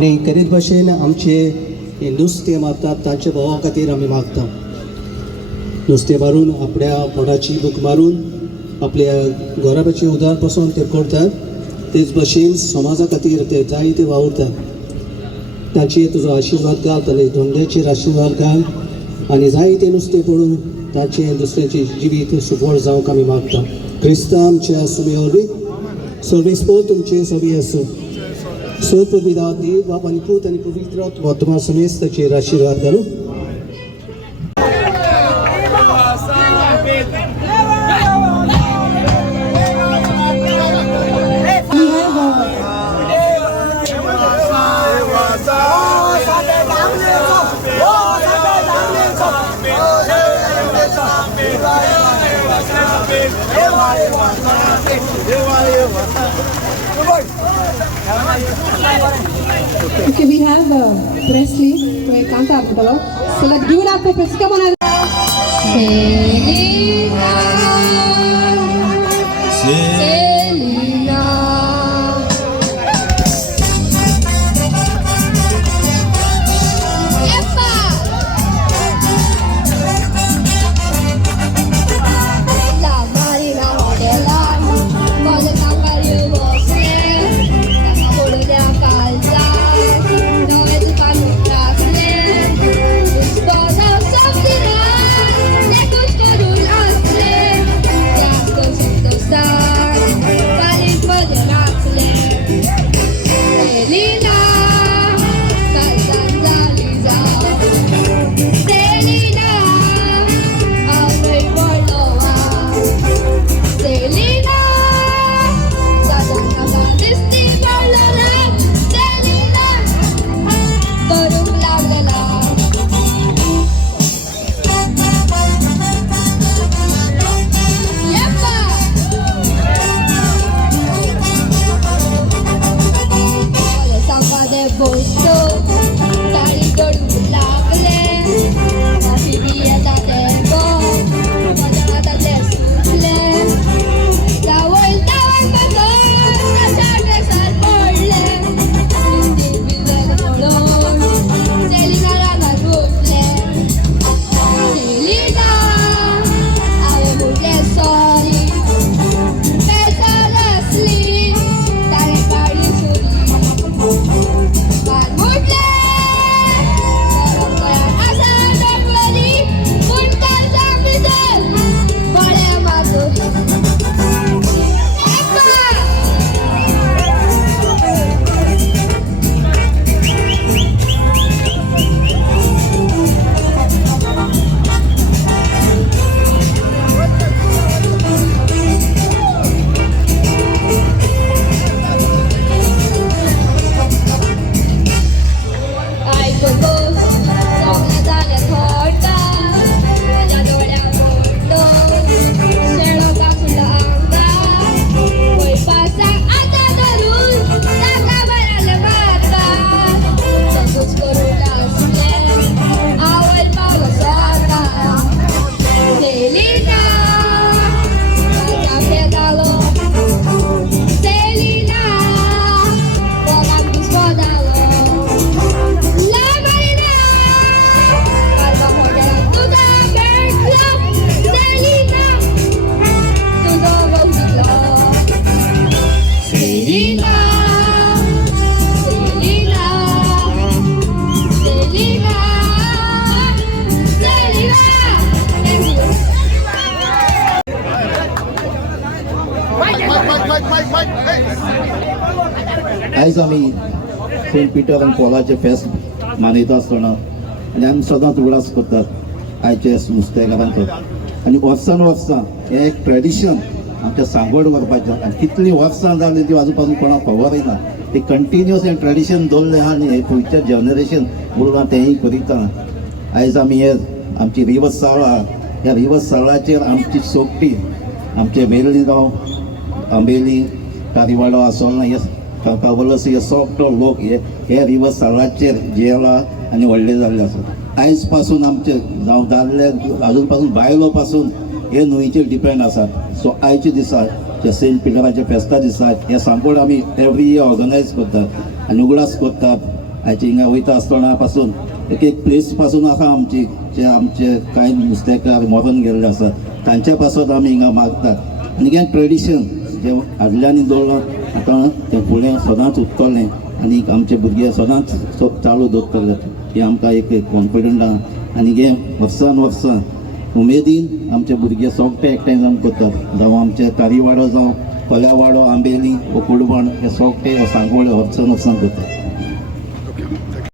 आणि करीत भाशेन आमचे नुस्तें मारतात तांच्या भावा खातीर आमी मागता. नुस्तें मारून आपल्या पोटाची भूक मारून आपल्या घरापाची उदार पासून ते करतात. तेच भाशेन समाजा खातीर ते जायते वावुरतात. ताची तुजो आशिर्वाद घाल, ताचे धोंड्याचेर आशिर्वाद घाल आनी जायते नुस्तें पडून ताचे दुसऱ्याचे जिवीत सुफळ जावंक आमी मागता. क्रिस्तां आमच्या सुमे वरवीं सर्वेस्पो तुमचे सवी आसूं. सोप पिता देव बाप आनी पूत आनी पवित्र आत्मा तुम्हा समेत ताचेर आशिर्वाद घालूं. Okay, we have Presley to canta आपल्याला. So let's give it up for Presley. Come on. आयज आमी सेंट पिटर आनी पॉलाचे फेस्त मनयता आसतना आनी आमी सदांच उगडास करतात आयचे नुस्तेकारांचो. आनी वर्सान वर्सां हें एक ट्रेडिशन आमच्या सांगोड व्हरपाचें आनी कितलीं वर्सां जालीं ती आजू पासून कोणाक खबर ना. ती कंटिन्युअस हें ट्रेडिशन दवरलें आहा आनी हें फुडचें जनरेशन म्हणून तेंय करिता. आयज आमी हे आमची रिवर्स साळा, ह्या रिवर्स साळाचेर आमची सोगटी आमचे वेर्ली गांव, आंबेली, कारिवाडो, आसोलना हे कावलस हे सोगटो लोक हे रिवर्स साळाचेर जियेला आनी व्हडले जाल्ले आसात. आयज पासून आमचे जावं दादले आजून पासून बायलो पासून हे न्हंयचेर डिपेंड आसात. सो आयच्या दिसा जे सेंट पिटराच्या फेस्ता दिसा हे सांगोड आमी एवरी इयर ऑर्गनायज करतात आनी उगडास करतात आयचे हिंगा वयता आसतना पासून एक एक प्लेस पासून आसा आमची जे आमचे कांय नुस्तेकार मरण गेल्ले आसात तांच्या पासून आमी हिंगा मागतात आनी हें ट्रेडिशन जे आदल्यांनी दवरलां आतां तें फुडें सदांच उरतलें आनी आमचे भुरगे सदांच चालू दवरतले ही आमकां एक कॉन्फिडंट आहा आनी हें वर्सान उमेदीन आमचे भुरगे सोगटे एकठांय जावन करतात जावं आमचे तारीवाडो जावं कोल्यावाडो आंबेली वो कुडबण हे सोगटे सांगोळे वर्सान करतात.